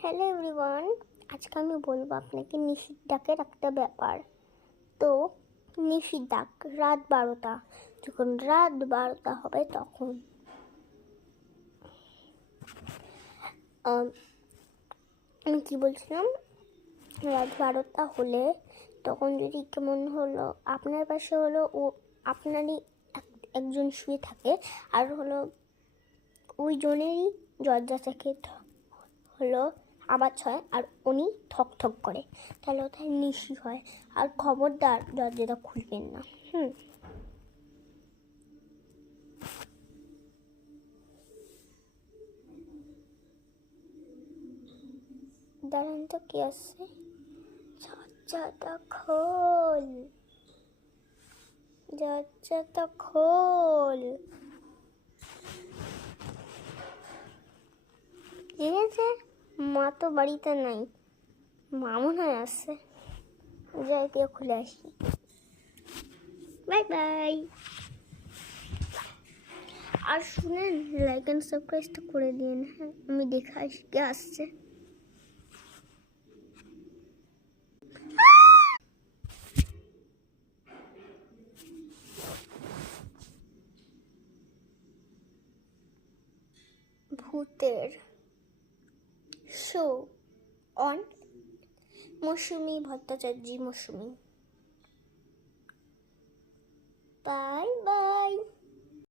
Hello everyone, আজকে আমি বলবো আপনাকে নিশির ডাকের একটা ব্যাপার। তো নিশির ডাক রাত 12টা, যখন রাত 12টা হবে তখন আমি কি বলছিলাম, রাত 12টা হলে তখন যদি কেমন হলো আপনার পাশে হলো ও আপনারই একজন শুয়ে থাকে, আর হলো ওই জনেরই দরজা থেকে হলো আওয়াজ হয় আর উনি ঠক ঠক করে, তাহলে ওটাই নিশি হয়। আর খবরদার দরজাটা খুলবেন না। দাঁড়ান তো, কি আসছে? দরজাটা খোল, দরজাটা খোল। ঠিক আছে, মা তো বাড়িতে নাই, মা মনে হয় আসছে। যাই দিয়ে খুলে আসি। Bye bye. আর শুনেন, লাইক অ্যান্ড সাবস্ক্রাইবটা করে দিন। হ্যাঁ, আমি দেখে আসি কে আসছে। ভূতের show on Mousumi Bhattacharya. Mousumi, bye by.